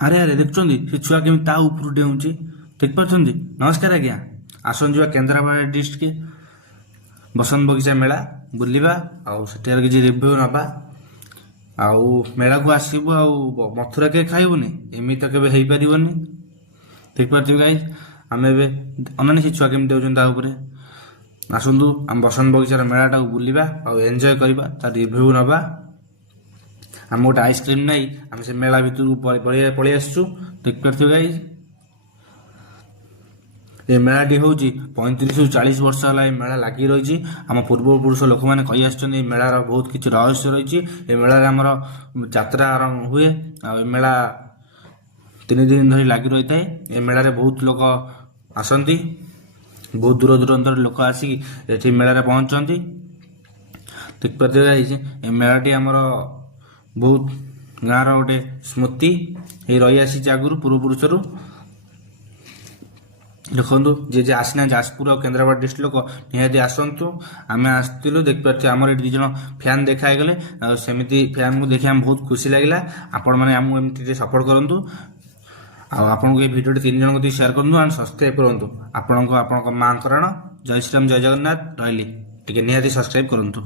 ଆରେ ଆରେ ଦେଖୁଛନ୍ତି ସେ ଛୁଆ କେମିତି ତା ଉପରୁ ଡେଉଁଛି ଦେଖିପାରୁଛନ୍ତି। ନମସ୍କାର ଆଜ୍ଞା, ଆସନ୍ତୁ ଯିବା କେନ୍ଦ୍ରାପଡ଼ା ଡିଷ୍ଟ୍ରିକ୍ଟ ବସନ୍ତ ବଗିଚା ମେଳା ବୁଲିବା ଆଉ ସେଠାରେ କିଛି ରିଭ୍ୟୁ ନେବା। ଆଉ ମେଳାକୁ ଆସିବୁ ଆଉ ମଥୁରା କେକ୍ ଖାଇବୁନି, ଏମିତି ତ କେବେ ହେଇପାରିବନି। ଦେଖିପାରୁଥିବେ ଗାଇସ୍, ଆମେ ଏବେ ଅନାନି ସେ ଛୁଆ କେମିତି ଦେଉଛନ୍ତି ତା ଉପରେ। ଆସନ୍ତୁ ଆମେ ବସନ୍ତ ବଗିଚାର ମେଳାଟାକୁ ବୁଲିବା ଆଉ ଏନ୍ଜୟ କରିବା, ତା ରିଭ୍ୟୁ ନେବା। ଆମେ ଗୋଟେ ଆଇସ୍କ୍ରିମ୍ ନେଇ ଆମେ ସେ ମେଳା ଭିତରକୁ ପଳେଇ ଆସିଛୁ। ଦେଖିପାରୁଥିବେ ଗାଇସ୍, ଏ ମେଳାଟି ହେଉଛି 35ରୁ 40 ବର୍ଷ ହେଲା ଏ ମେଳା ଲାଗି ରହିଛି। ଆମ ପୂର୍ବପୁରୁଷ ଲୋକମାନେ କହି ଆସିଛନ୍ତି ଏ ମେଳାର ବହୁତ କିଛି ରହସ୍ୟ ରହିଛି। ଏ ମେଳାରେ ଆମର ଯାତ୍ରା ଆରମ୍ଭ ହୁଏ ଆଉ ଏ ମେଳା 3 ଦିନ ଧରି ଲାଗି ରହିଥାଏ। ଏ ମେଳାରେ ବହୁତ ଲୋକ ଆସନ୍ତି, ବହୁତ ଦୂର ଦୂରାନ୍ତର ଲୋକ ଆସିକି ଏଠି ମେଳାରେ ପହଞ୍ଚନ୍ତି। ଦେଖିପାରୁଥିବେ ଗାଇସ୍, ଏ ମେଳାଟି ଆମର ବହୁତ ଗାଁର ଗୋଟେ ସ୍ମୃତି ହେଇ ରହିଆସିଛି ଆଗରୁ ପୂର୍ବପୁରୁଷରୁ। ଦେଖନ୍ତୁ ଯିଏ ଆସିନାହାନ୍ତି ଯାଜପୁର ଆଉ କେନ୍ଦ୍ରାପଡ଼ା ଡିଷ୍ଟ୍ରିକ୍ଟ ଲୋକ ନିହାତି ଆସନ୍ତୁ। ଆମେ ଆସିଥିଲୁ, ଦେଖିପାରୁଥିବେ ଆମର ଏଠି 2 ଜଣ ଫ୍ୟାନ୍ ଦେଖା ହେଇଗଲେ। ଆଉ ସେମିତି ଫ୍ୟାନ୍କୁ ଦେଖି ଆମେ ବହୁତ ଖୁସି ଲାଗିଲା। ଆପଣମାନେ ଆମକୁ ଏମିତି ଟିକେ ସପୋର୍ଟ କରନ୍ତୁ। ଆଉ ଆପଣଙ୍କୁ এই ଭିଡ଼ିଓଟି 3 ଜଣଙ୍କୁ ଦେଇ ସେୟାର କରନ୍ତୁ ଆଣ୍ଡ ସବସ୍କ୍ରାଇବ୍ କରନ୍ତୁ। ଆପଣଙ୍କ ମାଆଙ୍କ ରାଣ। ଜୟ ଶ୍ରୀରାମ, ଜୟ ଜଗନ୍ନାଥ। ରହିଲି, ଟିକେ ନିହାତି ସବସ୍କ୍ରାଇବ୍ କରନ୍ତୁ।